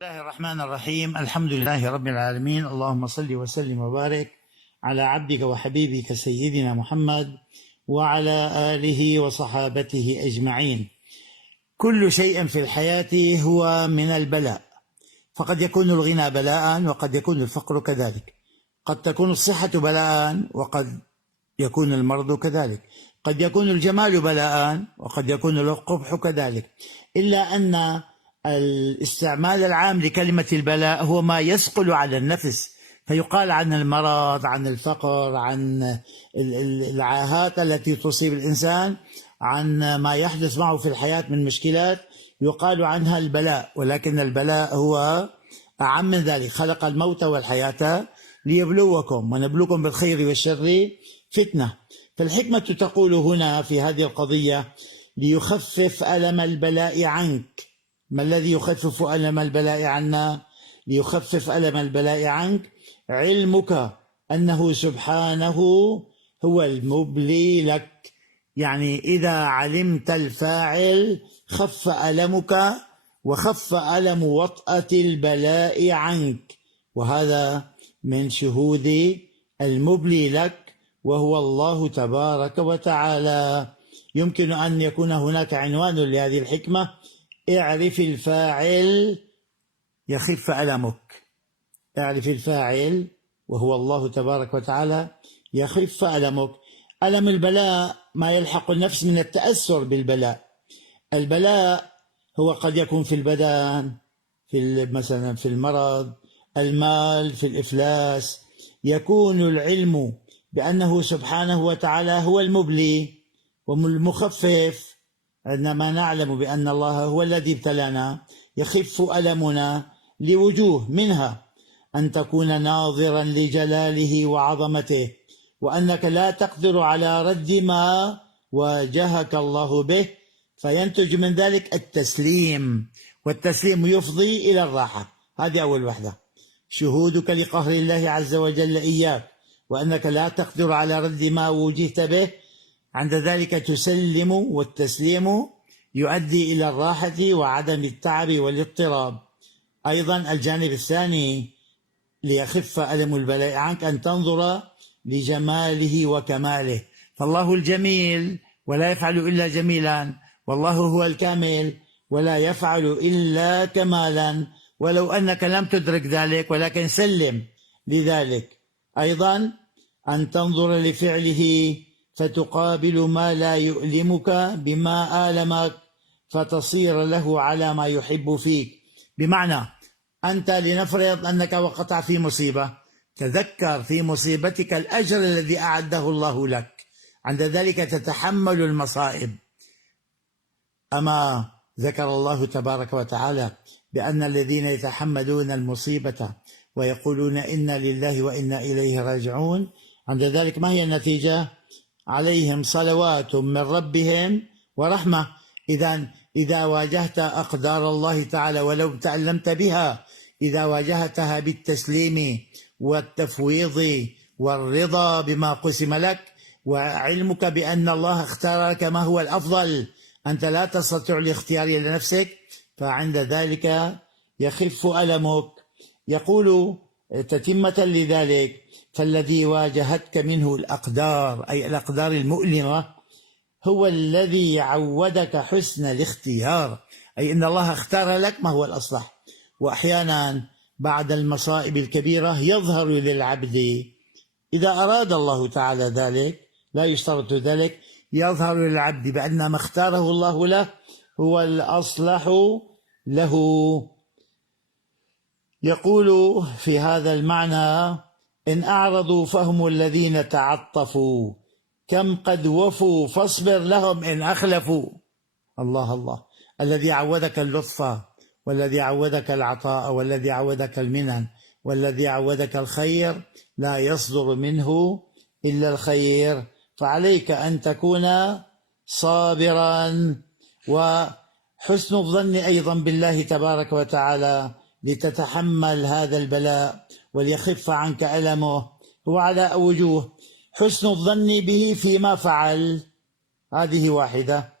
بسم الله الرحمن الرحيم. الحمد لله رب العالمين، اللهم صل وسلم وبارك على عبدك وحبيبك سيدنا محمد وعلى آله وصحابته أجمعين. كل شيء في الحياة هو من البلاء، فقد يكون الغنى بلاء وقد يكون الفقر كذلك، قد تكون الصحة بلاء وقد يكون المرض كذلك، قد يكون الجمال بلاء وقد يكون القبح كذلك، إلا أن الاستعمال العام لكلمة البلاء هو ما يثقل على النفس، فيقال عن المرض، عن الفقر، عن العاهات التي تصيب الإنسان، عن ما يحدث معه في الحياة من مشكلات، يقال عنها البلاء. ولكن البلاء هو أعم من ذلك، خلق الموت والحياة ليبلوكم ونبلوكم بالخير والشر فتنة. فالحكمة تقول هنا في هذه القضية ليخفف ألم البلاء عنك. ما الذي يخفف ألم البلاء عنا؟ ليخفف ألم البلاء عنك علمك أنه سبحانه هو المبلي لك. يعني إذا علمت الفاعل خف ألمك وخف ألم وطأة البلاء عنك، وهذا من شهود المبلي لك وهو الله تبارك وتعالى. يمكن أن يكون هناك عنوان لهذه الحكمة: اعرف الفاعل يخف ألمك. اعرف الفاعل وهو الله تبارك وتعالى يخف ألمك. ألم البلاء ما يلحق النفس من التأثر بالبلاء. البلاء هو قد يكون في البدن، مثلا في المرض، المال، في الإفلاس. يكون العلم بأنه سبحانه وتعالى هو المبلي والمخفف. عندما نعلم بأن الله هو الذي ابتلانا يخف ألمنا لوجوه، منها أن تكون ناظرا لجلاله وعظمته، وأنك لا تقدر على رد ما واجهك الله به، فينتج من ذلك التسليم، والتسليم يفضي إلى الراحة. هذه أول وحدة، شهودك لقهر الله عز وجل إياك، وأنك لا تقدر على رد ما وجهت به. عند ذلك تسلم، والتسليم يؤدي إلى الراحة وعدم التعب والاضطراب. أيضا الجانب الثاني ليخف ألم البلاء عنك أن تنظر لجماله وكماله، فالله الجميل ولا يفعل إلا جميلا، والله هو الكامل ولا يفعل إلا كمالا، ولو أنك لم تدرك ذلك ولكن سلم لذلك. أيضا أن تنظر لفعله فتقابل ما لا يؤلمك بما آلمك، فتصير له على ما يحب فيك. بمعنى أنت لنفرض أنك وقعت في مصيبة، تذكر في مصيبتك الأجر الذي أعده الله لك، عند ذلك تتحمل المصائب. أما ذكر الله تبارك وتعالى بأن الذين يتحملون المصيبة ويقولون إنا لله وإنا إليه راجعون، عند ذلك ما هي النتيجة؟ عليهم صلوات من ربهم ورحمة. إذا واجهت أقدار الله تعالى ولو تعلمت بها، إذا واجهتها بالتسليم والتفويض والرضا بما قسم لك، وعلمك بأن الله اختار لك ما هو الأفضل، أنت لا تستطيع الاختيار لنفسك، فعند ذلك يخف ألمك. يقول تتمة لذلك: فالذي واجهتك منه الأقدار، أي الأقدار المؤلمة، هو الذي عودك حسن الاختيار، أي إن الله اختار لك ما هو الأصلح. وأحيانا بعد المصائب الكبيرة يظهر للعبد، إذا أراد الله تعالى ذلك، لا يشترط ذلك، يظهر للعبد بأن ما اختاره الله له هو الأصلح له. يقول في هذا المعنى: إن أعرضوا فهم الذين تعطفوا، كم قد وفوا فاصبر لهم إن أخلفوا. الله الله، الذي عودك اللطف، والذي عودك العطاء، والذي عودك المنن، والذي عودك الخير، لا يصدر منه إلا الخير، فعليك أن تكون صابرا. وحسن الظن أيضا بالله تبارك وتعالى لتتحمل هذا البلاء وليخف عنك ألمه هو على وجوه: حسن الظن به فيما فعل، هذه واحدة،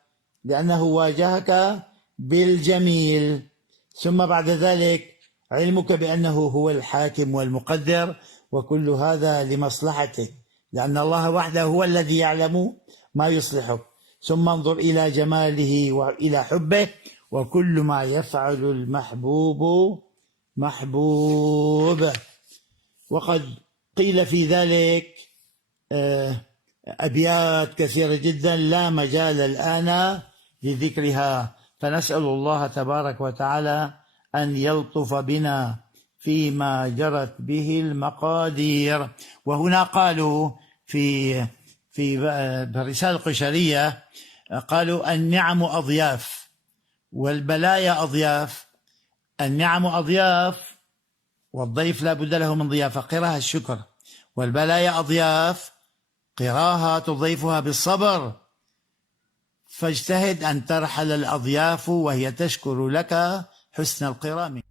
لأنه واجهك بالجميل، ثم بعد ذلك علمك بأنه هو الحاكم والمقدر، وكل هذا لمصلحتك، لأن الله وحده هو الذي يعلم ما يصلحك. ثم انظر إلى جماله وإلى حبه، وكل ما يفعل المحبوب محبوب. وقد قيل في ذلك أبيات كثيرة جدا لا مجال الآن لذكرها، فنسأل الله تبارك وتعالى أن يلطف بنا فيما جرت به المقادير. وهنا قالوا في الرسالة القشيرية، قالوا النعم أضياف والبلايا أضياف. النعم أضياف والضيف لا بد له من ضيافة قراها الشكر، والبلايا أضياف قراها تضيفها بالصبر. فاجتهد أن ترحل الأضياف وهي تشكر لك حسن القرام.